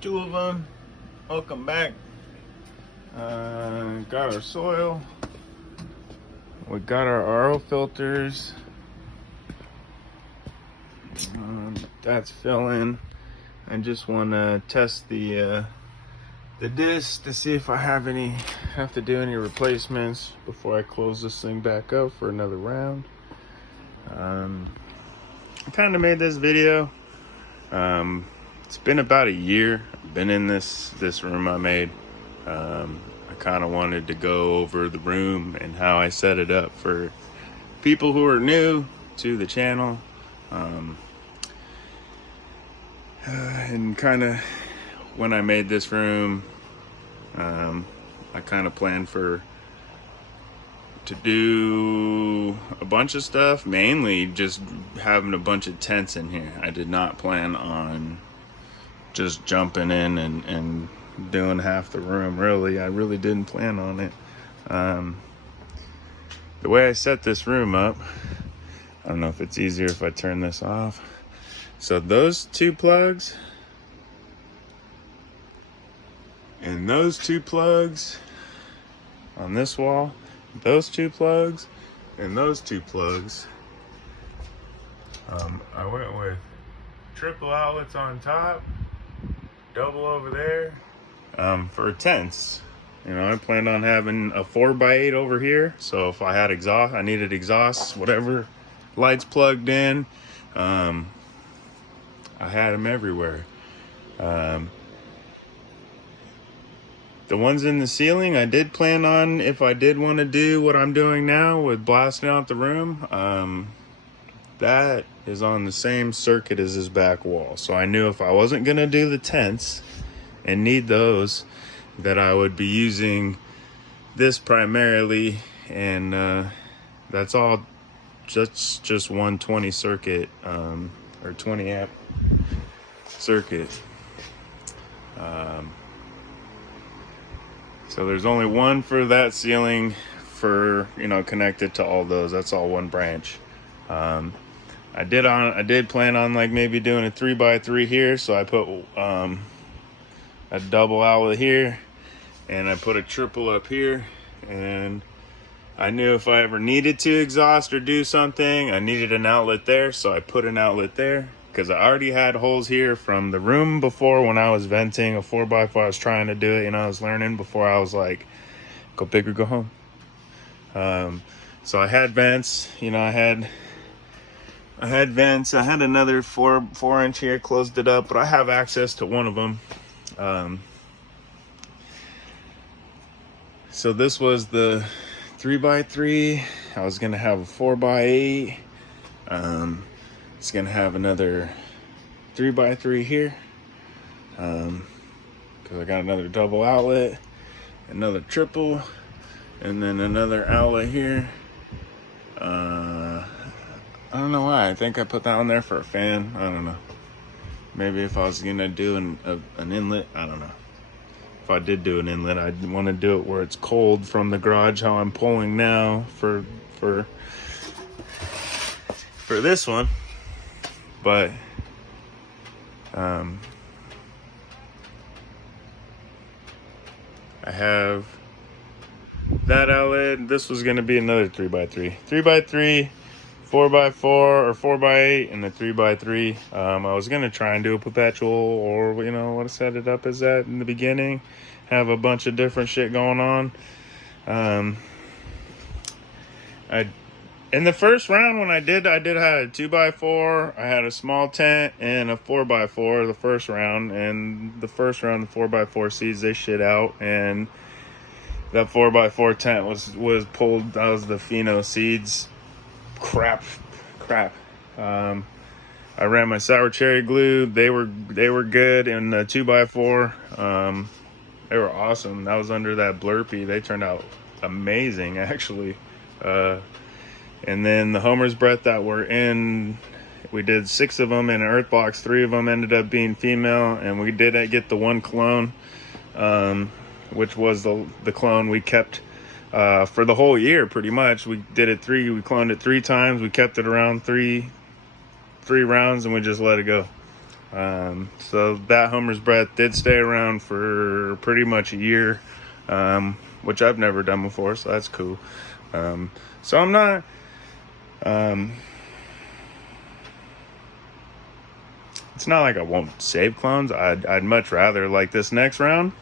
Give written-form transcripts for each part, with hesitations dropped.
two of them. Welcome back. Got our soil. We got our RO filters. That's filling. I just want to test the disc to see if I have to do any replacements before I close this thing back up for another round. I kind of made this video. It's been about a year. I've been in this room I made. I kind of wanted to go over the room and how I set it up for people who are new to the channel. And kind of when I made this room, I kind of planned to do a bunch of stuff, mainly just having a bunch of tents in here. I did not plan on just jumping in and doing half the room. I really didn't plan on it. The way I set this room up, I don't know if it's easier if I turn this off. So those two plugs and those two plugs on this wall, those two plugs and those two plugs, I went with triple outlets on top, double over there, for tents. You know, I planned on having a 4x8 over here, so if I needed exhausts, whatever, lights plugged in, I had them everywhere. The ones in the ceiling, I did plan on, if I did want to do what I'm doing now with blasting out the room, that is on the same circuit as this back wall. So I knew if I wasn't going to do the tents and need those, that I would be using this primarily. And that's all just 120 circuit, or 20 amp circuit. So there's only one for that ceiling for, connected to all those. That's all one branch. I did plan on like maybe doing a 3x3 here. So I put a double outlet here and I put a triple up here, and I knew if I ever needed to exhaust or do something, I needed an outlet there. So I put an outlet there because I already had holes here from the room before when I was venting a 4x4. I was trying to do it, I was learning before I was like, go big or go home. So I had vents, I had vents. I had another 4-inch here, closed it up, but I have access to one of them. So this was the 3x3. I was gonna have a 4x8. It's gonna have another 3x3 here, because I got another double outlet, another triple, and then another outlet here. I don't know why. I think I put that on there for a fan. I don't know. Maybe if I was gonna do an inlet, I don't know. If I did do an inlet, I'd want to do it where it's cold from the garage, how I'm pulling now for this one. But I have that outlet. This was going to be another 3x3, 4x4 or 4x8, and a 3x3. I was going to try and do a perpetual, or what I set it up as that in the beginning, have a bunch of different shit going on. In the first round when I did have a 2x4. I had a small tent and a 4x4 the first round. And the first round, the 4x4 seeds, they shit out. And that 4x4 tent was pulled. That was the Pheno seeds. Crap. I ran my sour cherry glue. They were good. And the 2x4, they were awesome. That was under that Blurpee. They turned out amazing, actually. And then the Homer's Breath that were in, we did 6 of them in an earth box. 3 of them ended up being female, and we did get the one clone, which was the clone we kept for the whole year, pretty much. We cloned it 3 times. We kept it around three rounds, and we just let it go. So that Homer's Breath did stay around for pretty much a year, which I've never done before, so that's cool. So I'm not, it's not like I won't save clones. I'd much rather, like this next round,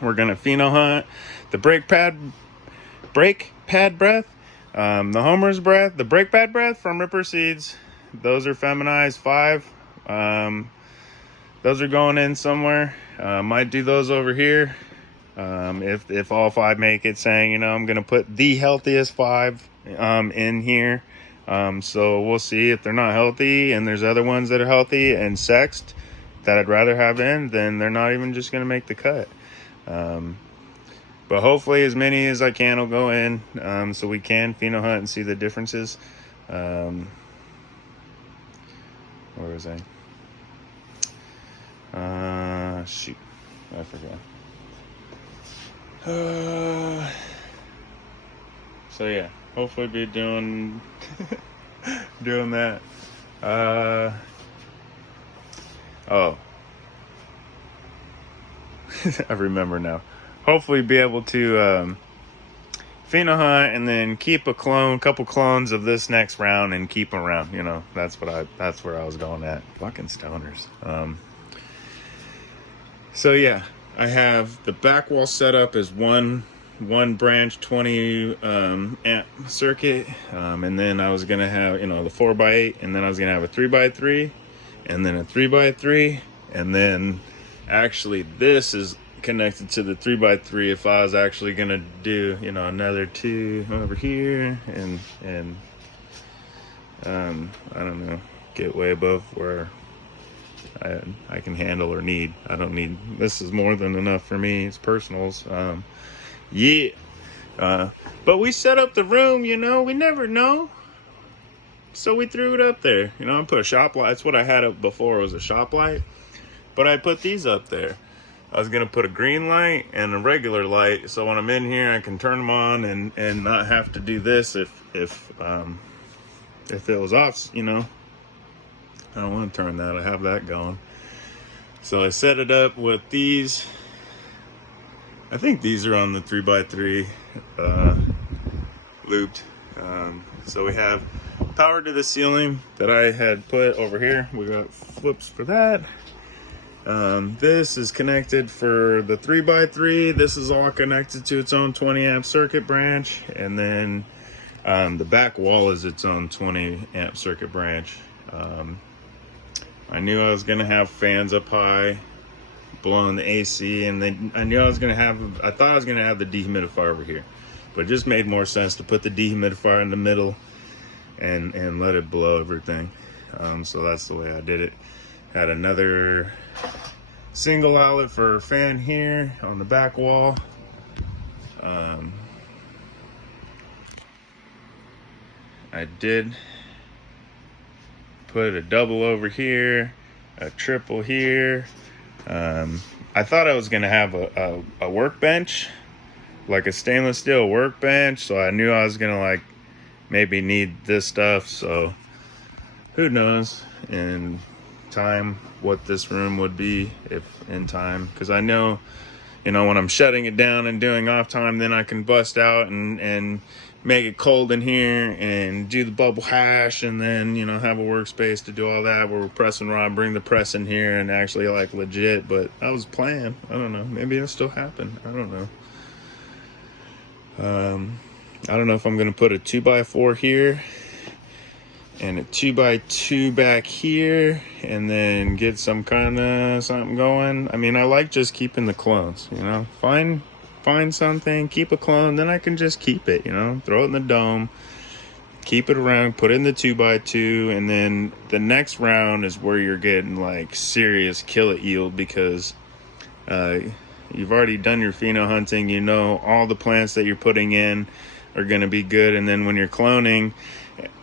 we're gonna pheno hunt the brake pad breath, the Homer's Breath, the brake pad breath from Ripper Seeds. Those are feminized 5. Those are going in somewhere. Might do those over here. If all 5 make it, saying, you know, I'm gonna put the healthiest 5 in here. So we'll see. If they're not healthy and there's other ones that are healthy and sexed that I'd rather have in, then they're not even just gonna make the cut. But hopefully as many as I can will go in, so we can pheno hunt and see the differences. Where was I? Shoot, I forgot. So yeah, hopefully be doing doing that. Oh, I remember now. Hopefully be able to pheno hunt and then keep a couple clones of this next round and keep them around. You know, that's where I was going at. Fucking stoners. So yeah, I have the back wall set up as one branch 20 amp circuit, and then I was gonna have, you know, the 4x8, and then I was gonna have a 3x3, and then a 3x3, and then actually this is connected to the 3x3 if I was actually gonna do, you know, another 2 over here and I don't know, get way above where I can handle or need. I don't need, this is more than enough for me. It's personals. Yeah. But we set up the room, you know, we never know. So we threw it up there. You know, I put a shop light. That's what I had up before, was a shop light. But I put these up there. I was gonna put a green light and a regular light, so when I'm in here I can turn them on and not have to do this if it was off, you know. I don't want to turn that. I have that going. So I set it up with these. I think these are on the 3x3 looped. So we have power to the ceiling that I had put over here. We got flips for that. This is connected for the 3x3. This is all connected to its own 20 amp circuit branch. And then the back wall is its own 20 amp circuit branch. I knew I was going to have fans up high blowing the AC, and then I thought I was going to have the dehumidifier over here. But it just made more sense to put the dehumidifier in the middle and let it blow everything. So that's the way I did it. Had another single outlet for a fan here on the back wall. I did put a double over here, a triple here. I thought I was gonna have a workbench, like a stainless steel workbench, so I knew I was gonna like maybe need this stuff. So who knows in time what this room would be, if in time, because I know, you know, when I'm shutting it down and doing off time, then I can bust out and make it cold in here and do the bubble hash, and then, you know, have a workspace to do all that where we're pressing rod, bring the press in here and actually like legit. But I was playing. I don't know, maybe it'll still happen. I don't know. I don't know if I'm gonna put a 2x4 here and a 2x2 back here and then get some kind of something going. I mean, I like just keeping the clones, you know, find something, keep a clone, then I can just keep it, you know, throw it in the dome, keep it around, put it in the 2x2, and then the next round is where you're getting like serious kill it yield, because you've already done your pheno hunting, you know, all the plants that you're putting in are going to be good. And then when you're cloning,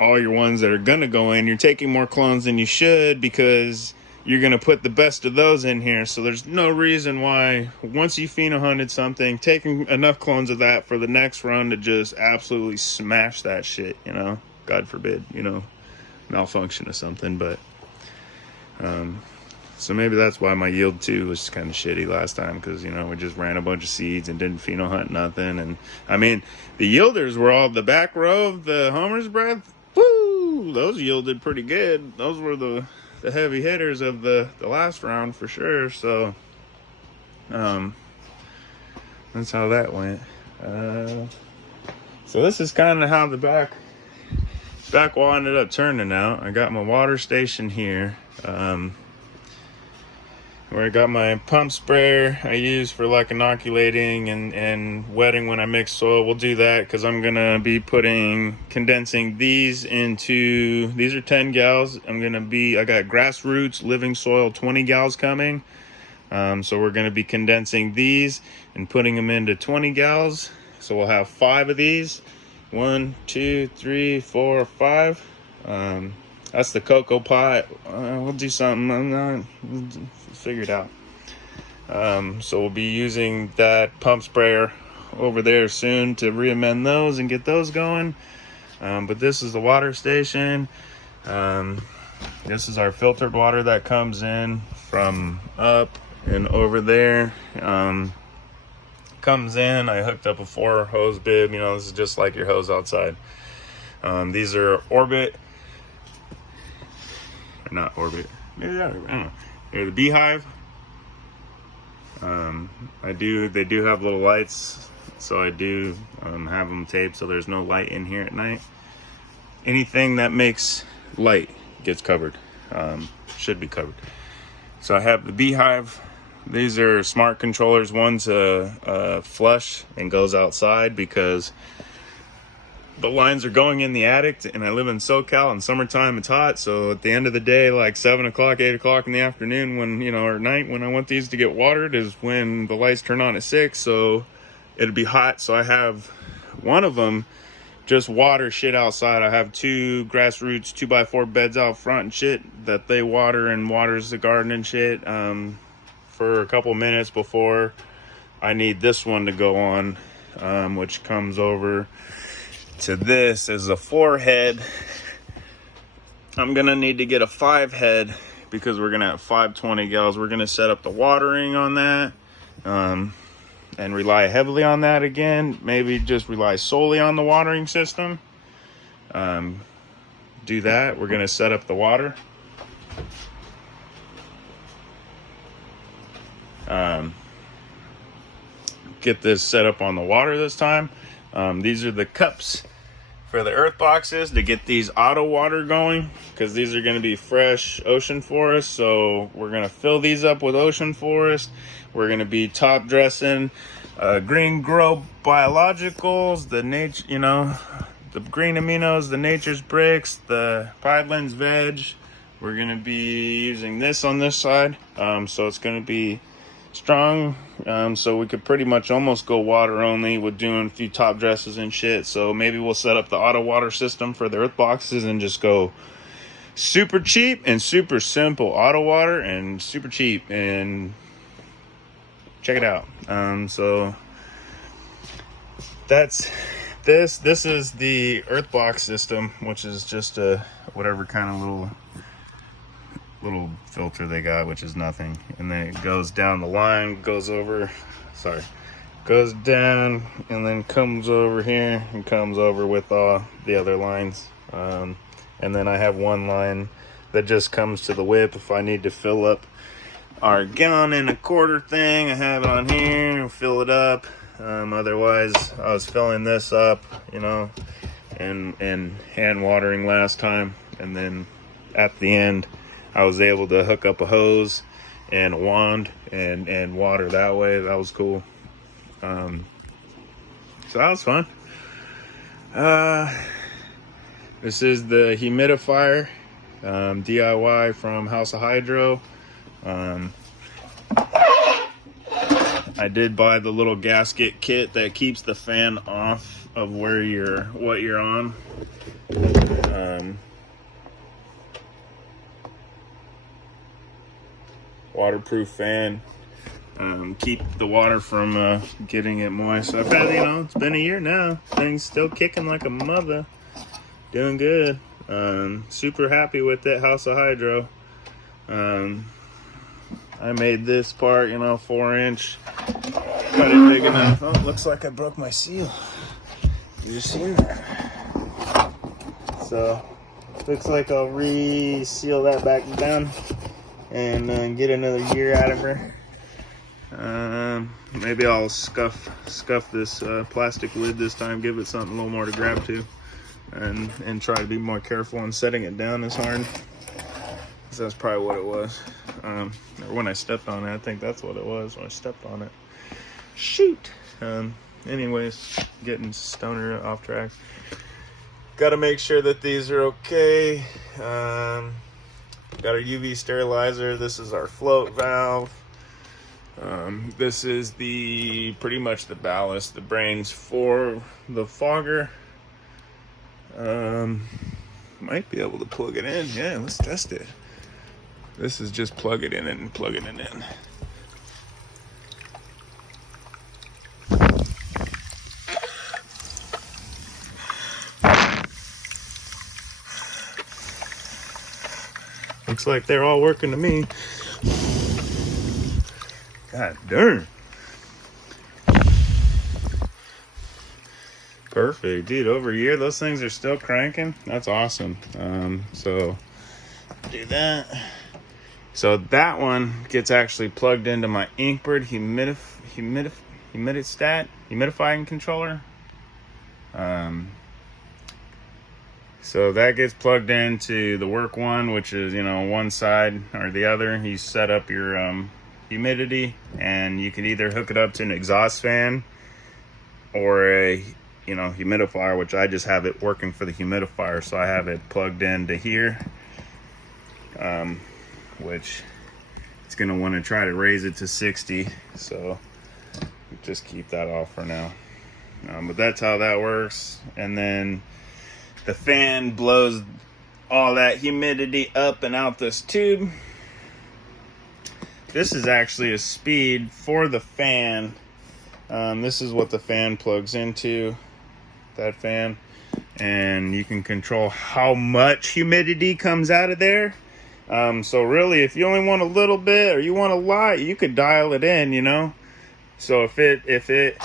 all your ones that are going to go in, you're taking more clones than you should, because you're going to put the best of those in here. So there's no reason why, once you pheno hunted something, taking enough clones of that for the next run to just absolutely smash that shit, you know, God forbid, you know, malfunction or something. But So maybe that's why my yield too was kind of shitty last time, because, you know, we just ran a bunch of seeds and didn't pheno hunt nothing. And I mean, the yielders were all the back row of the Homer's Breath. Woo! Those yielded pretty good. Those were the heavy hitters of the last round for sure. So that's how that went. So this is kind of how the back wall ended up turning out. I got my water station here, where I got my pump sprayer I use for like inoculating and wetting when I mix soil. We'll do that because I'm gonna be condensing these into, these are 10 gallons. I got grassroots living soil 20 gallons coming. So we're gonna be condensing these and putting them into 20 gallons. So we'll have 5 of these. 1, 2, 3, 4, 5. That's the cocoa pot. We'll do something. Figure it out. So we'll be using that pump sprayer over there soon to re-amend those and get those going. But this is the water station. This is our filtered water that comes in from up and over there. Comes in, I hooked up a 4 hose bib. You know, this is just like your hose outside. These are Orbit, or not Orbit, maybe I don't know. They're the Beehive. They do have little lights, so I do have them taped so there's no light in here at night. Anything that makes light gets covered, should be covered. So I have the Beehive. These are smart controllers. One's flush and goes outside because the lines are going in the attic, and I live in SoCal. In summertime it's hot, so at the end of the day, like 7 o'clock, 8 o'clock in the afternoon, when, you know, or at night when I want these to get watered is when the lights turn on at 6, so it'll be hot. So I have one of them just water shit outside. I have 2 grassroots 2x4 beds out front and shit that they water, and waters the garden and shit for a couple minutes before I need this one to go on, which comes over to this as a 4 head. I'm gonna need to get a 5 head because we're gonna have 520 gallons. We're gonna set up the watering on that, and rely heavily on that again. Maybe just rely solely on the watering system. Do that. We're gonna set up the water. Get this set up on the water this time. These are the cups for the earth boxes to get these auto water going, because these are going to be fresh ocean forest. So we're going to fill these up with ocean forest. We're going to be top dressing Green Grow biologicals, the nature, you know, the green aminos, the nature's bricks, the Piedlands veg. We're going to be using this on this side, so it's going to be strong, so we could pretty much almost go water only with doing a few top dresses and shit. So maybe we'll set up the auto water system for the earth boxes and just go super cheap and super simple auto water, and super cheap, and check it out. So that's this is the earth box system, which is just a whatever kind of little filter they got, which is nothing, and then it goes down the line, goes down, and then comes over here and comes over with all the other lines, and then I have one line that just comes to the whip if I need to fill up our 1.25 gallon thing. I have it on here and fill it up. Otherwise I was filling this up, you know, and hand watering last time, and then at the end I was able to hook up a hose and a wand and water that way. That was cool. So that was fun. This is the humidifier, DIY from House of Hydro. I did buy the little gasket kit that keeps the fan off of what you're on. Waterproof fan, keep the water from getting it moist. I've had, you know, it's been a year now, things still kicking like a mother, doing good. Super happy with it, House of Hydro. I made this part, you know, 4-inch. Cut it big enough. Oh, looks like I broke my seal. You seen that? So, looks like I'll re-seal that back down and get another year out of her. Maybe I'll scuff this plastic lid this time, give it something a little more to grab to, and try to be more careful on setting it down as hard. So that's probably what it was. Or when I stepped on it, I think that's what it was when I stepped on it. Shoot. Anyways, getting stoner off track. Got to make sure that these are okay. Got our UV sterilizer. This is our float valve. This is pretty much the ballast, the brains for the fogger. Might be able to plug it in. Yeah, let's test it. This is just plug it in and plugging it in. Looks like they're all working to me. God darn. Perfect, dude. Over a year, those things are still cranking. That's awesome. So do that. So that one gets actually plugged into my Inkbird humidifying controller. So that gets plugged into the work one, which is, you know, one side or the other. You set up your humidity, and you can either hook it up to an exhaust fan or a, you know, humidifier, which I just have it working for the humidifier. So I have it plugged into here, which it's going to want to try to raise it to 60. So just keep that off for now. But that's how that works. And then the fan blows all that humidity up and out this tube. This is actually a speed for the fan. This is what the fan plugs into, that fan. And you can control how much humidity comes out of there. So really, if you only want a little bit or you want a lot, you could dial it in, you know. So if it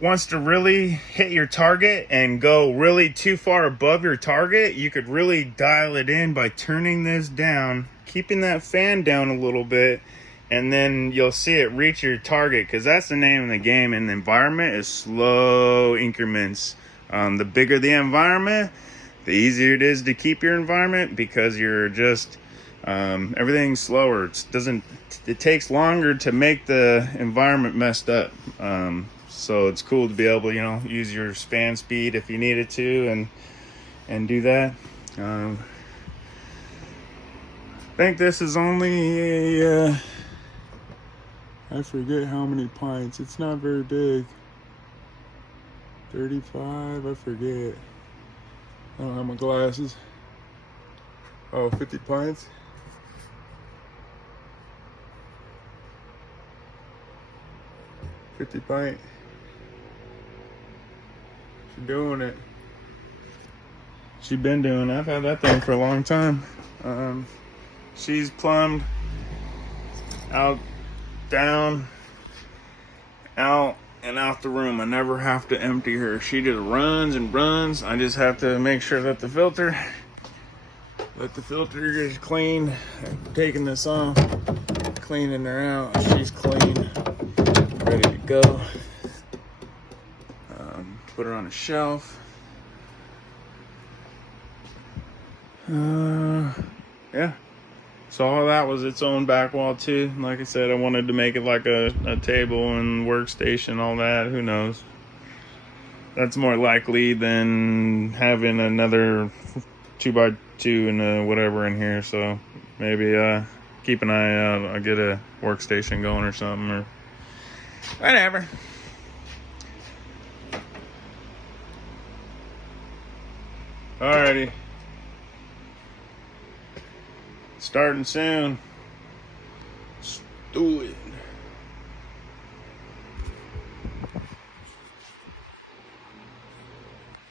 wants to really hit your target and go really too far above your target, you could really dial it in by turning this down, keeping that fan down a little bit, and then you'll see it reach your target, because that's the name of the game in the environment, is slow increments. The bigger the environment, the easier it is to keep your environment, because you're just everything's slower. It takes longer to make the environment messed up. So it's cool to be able to, you know, use your fan speed if you needed to and do that. I think this is only a, I forget how many pints. It's not very big. 35, I forget. I don't have my glasses. Oh, 50 pints. Pint. She's doing it. She's been doing it. I've had that thing for a long time. She's plumbed out, down, out, and out the room. I never have to empty her. She just runs and runs. I just have to make sure that the filter is clean. I'm taking this off, cleaning her out. She's clean, ready to go. Put her on a shelf. Yeah. So all that was its own back wall too. Like I said, I wanted to make it like a table and workstation, all that. Who knows? That's more likely than having another 2x2 and whatever in here. So maybe keep an eye out. I'll get a workstation going or something, or whatever. Alrighty. Starting soon. Let's do it.